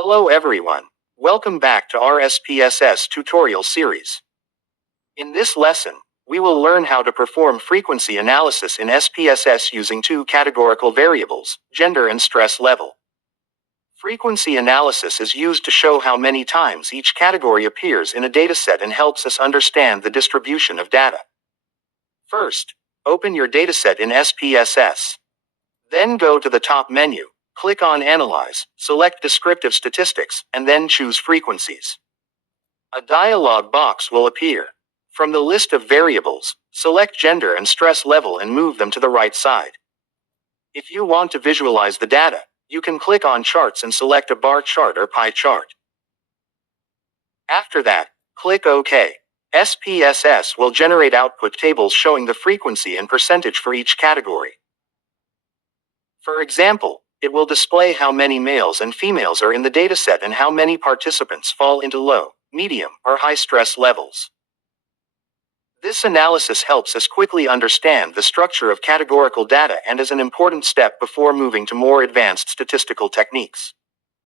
Hello everyone. Welcome back to our SPSS tutorial series. In this lesson, we will learn how to perform frequency analysis in SPSS using two categorical variables, gender and stress level. Frequency analysis is used to show how many times each category appears in a dataset and helps us understand the distribution of data. First, open your dataset in SPSS. Then go to the top menu. Click on Analyze, select Descriptive Statistics, and then choose Frequencies. A dialog box will appear. From the list of variables, select gender and stress level and move them to the right side. If you want to visualize the data, you can click on Charts and select a bar chart or pie chart. After that, click OK. SPSS will generate output tables showing the frequency and percentage for each category. For example, it will display how many males and females are in the dataset and how many participants fall into low, medium, or high stress levels. This analysis helps us quickly understand the structure of categorical data and is an important step before moving to more advanced statistical techniques.